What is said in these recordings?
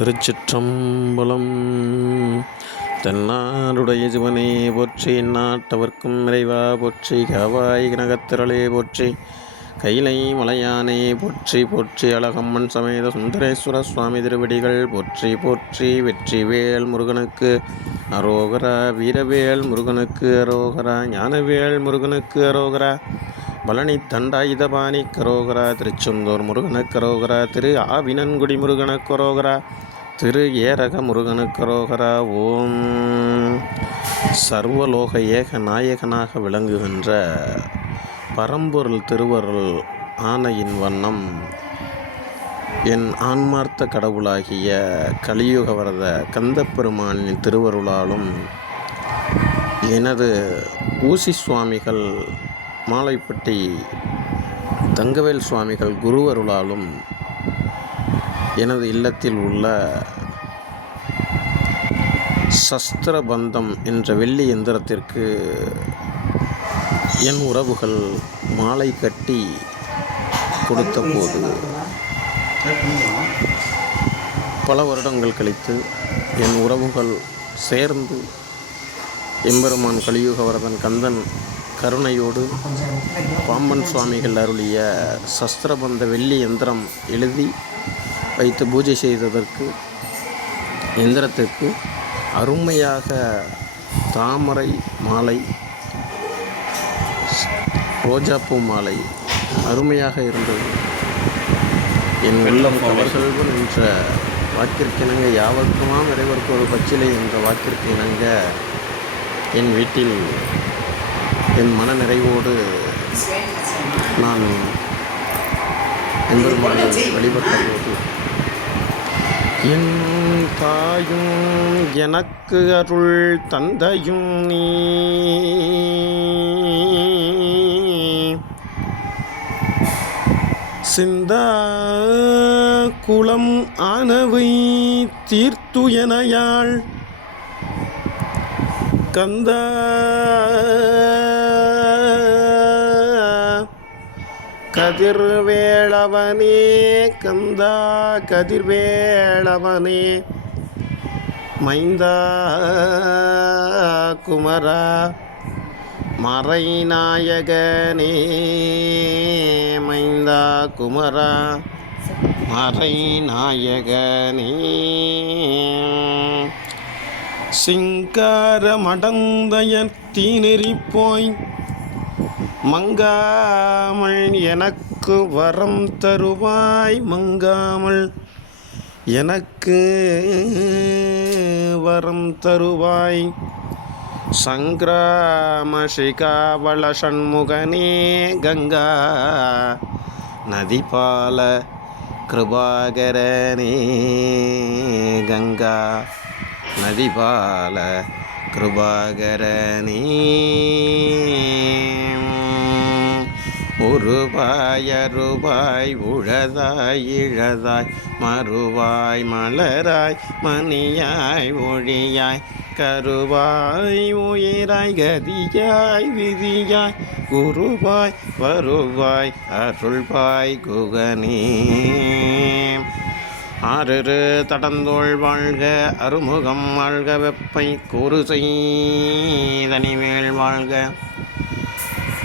திருச்சிற்றம்பலம். தென்னாடுடைய சிவனே போற்றி, நாட்டவர்க்கும் இறைவா போற்றி, காவாய் கனகத்திரளே போற்றி, கைலை மலையானே போற்றி போற்றி, அழகம்மன் சமேத சுந்தரேஸ்வர சுவாமி திருவடிகள் போற்றி போற்றி. வெற்றிவேல் முருகனுக்கு அரோகரா, வீரவேல் முருகனுக்கு அரோகரா, ஞானவேல் முருகனுக்கு அரோகரா, பழனி தண்டாயுதபாணி கரோகரா, திருச்செந்தூர் முருகனுக்கு அரோகரா, திரு ஆவினன்குடி முருகனுக்கு அரோகரா, திரு ஏரக முருகனுக்கு அரோகரா. ஓம் சர்வலோக ஏக நாயகனாக விளங்குகின்ற பரம்பொருள் திருவருள் ஆணையின் வண்ணம் என் ஆன்மார்த்த கடவுளாகிய கலியுக வரத கந்தப்பெருமானின் திருவருளாலும் எனது ஊசி சுவாமிகள் மாலைப்பட்டி தங்கவேல் சுவாமிகள் குருவருளாலும் எனது இல்லத்தில் உள்ள சஸ்திரபந்தம் என்ற வெள்ளி எந்திரத்திற்கு என் உறவுகள் மாலை கட்டி கொடுத்த போது பல வருடங்கள் கழித்து என் உறவுகள் சேர்ந்து எம்பெருமான் கலியுக வரதன் கந்தன் கருணையோடு பாம்பன் சுவாமிகள் அருளிய சஸ்திரபந்த வெள்ளி எந்திரம் எழுதி வைத்து பூஜை செய்ததற்கு எந்திரத்திற்கு அருமையாக தாமரை மாலை, ரோஜாப்பூ மாலை அருமையாக இருந்தது. என் உள்ளம் கவர்கள்வு என்ற வாக்கிற்கிணங்க யாவர்க்குமாம் இறைவருக்கு ஒரு பச்சிலை என்ற வாக்கிற்கு இணங்க என் வீட்டில் என் மன நிறைவோடு நான் எம்பெருமானை வழிபட்ட போது என் தாயும் எனக்கு அருள் தந்தையும் நீ, சிந்தா குளம் ஆனவை தீர்த்துயனையாள் கந்தா கதிர்வேளவனே, கந்தா கதிர்வேளவனே, மைந்தா குமரா மறைநாயகனே, மைந்தா குமரா மறைநாயகனே, சிங்கார மடந்தயர் தீநெறிப்போய் மங்காமல் எனக்கு வரம் தருவாய், மங்காமல் எனக்கு வரம் தருவாய், சங்கிராம சிகாவள சண்முகனே, கங்கா நதிபால கிருபாகரனே, கங்கா நதிபால கிருபாகரனே. ஒருபாய் அருபாய் உழதாய் இழதாய் மறுவாய் மலராய் மணியாய் ஒழியாய் கருவாய் உயிராய் கதியாய் விதியாய் குருவாய் வருவாய் அருள்பாய் குகனே. ஆறு தடந்தோள் வாழ்க, அருமுகம் வாழ்க, வெப்பை கூறு செய்தனிவேல் வாழ்க,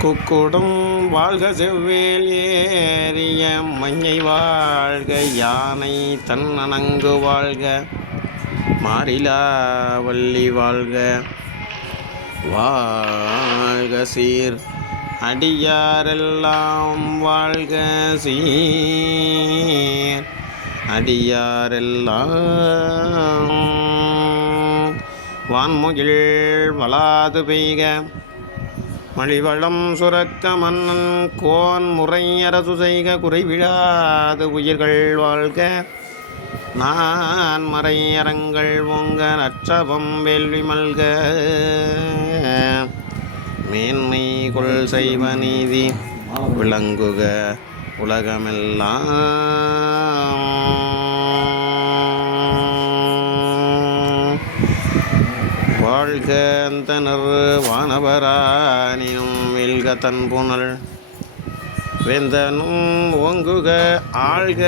குக்குடும் வாழ்க, செவ்வேல் ஏறிய மஞ்சை வாழ்க, யானை தன்னணங்கு வாழ்க, மாறிலா வள்ளி வாழ்க, வாழ்க சீர் அடியாரெல்லாம் வாழ்க, சீர் அடியாரெல்லாம் வான்முகில் வளாது பெய்க, மழிவளம் சுரக்க மன்னன் கோன் முறை அரசு செய்க, குறைவிழாது உயிர்கள் வாழ்க, நான் மறை அரங்கள் ஓங்க, நற்றவம் வேள்வி மல்க, மேன்மை கொள் செய்வ நீதி விளங்குக உலகமெல்லாம். வாழ்க அந்தனர் வானவரானினும் வெல்க தன்புணல் வேந்தனும் ஓங்குக ஆழ்க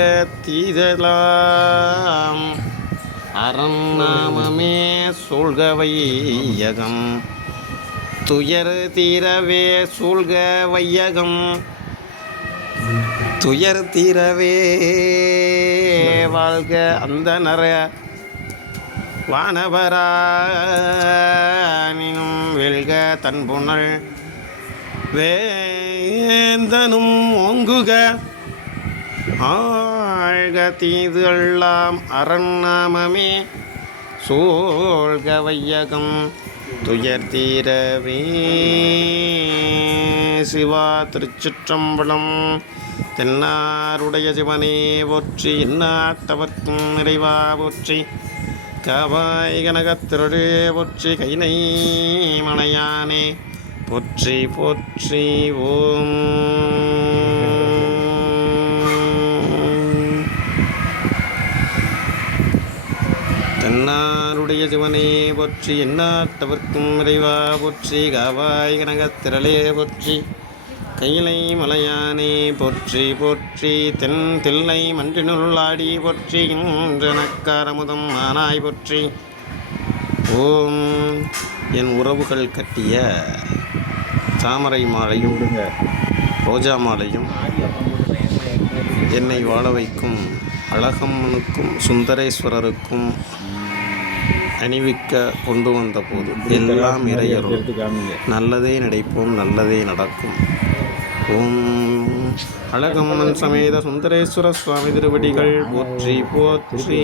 தீதலாம் அறநாமமே சூழ்க வையகம் துயர் தீரவே சூழ்க வையகம் துயர் தீரவே வாழ்க அந்த நர வானவரானினும் வெல்க தன்புணல் வேந்தனும் ஓங்குக ஆழ்க தீது எல்லாம் அறநாமமே சூழ்க வையகம் துயர் தீரவே. சிவா திருச்சிற்றம்பலம். தென்னாருடைய சிவனே போற்றி, எந்நாட்டவர்க்கும் நிறைவா போற்றி, காவாய் கனகத்திரளே போற்றி, கைலை மலையானே போற்றி போற்றி. ஓம் தென்னாருடைய சிவனே போற்றி, எந்நாட்டவர்க்கும் நிறைவா போற்றி, காவாய் கனகத்திரளே போற்றி, கைலை மலையானே போற்றி போற்றி. தென் தில்லை மன்றினுள் ஆடி போற்றி, இன்றனக்காரமுதம் ஆனாய் போற்றி. ஓம். என் உறவுகள் கட்டிய தாமரை மாலையும் ரோஜா மாலையும் என்னை வாழ வைக்கும் அழகம்மனுக்கும் சுந்தரேஸ்வரருக்கும் அணிவிக்க கொண்டு வந்த போது எல்லாம் இறையருள். நல்லதே நினைப்போம், நல்லதே நடக்கும். ஓம். அழகம்மன் சமேத சுந்தரேஸ்வர சுவாமி திருவடிகள் போற்றி போற்றி.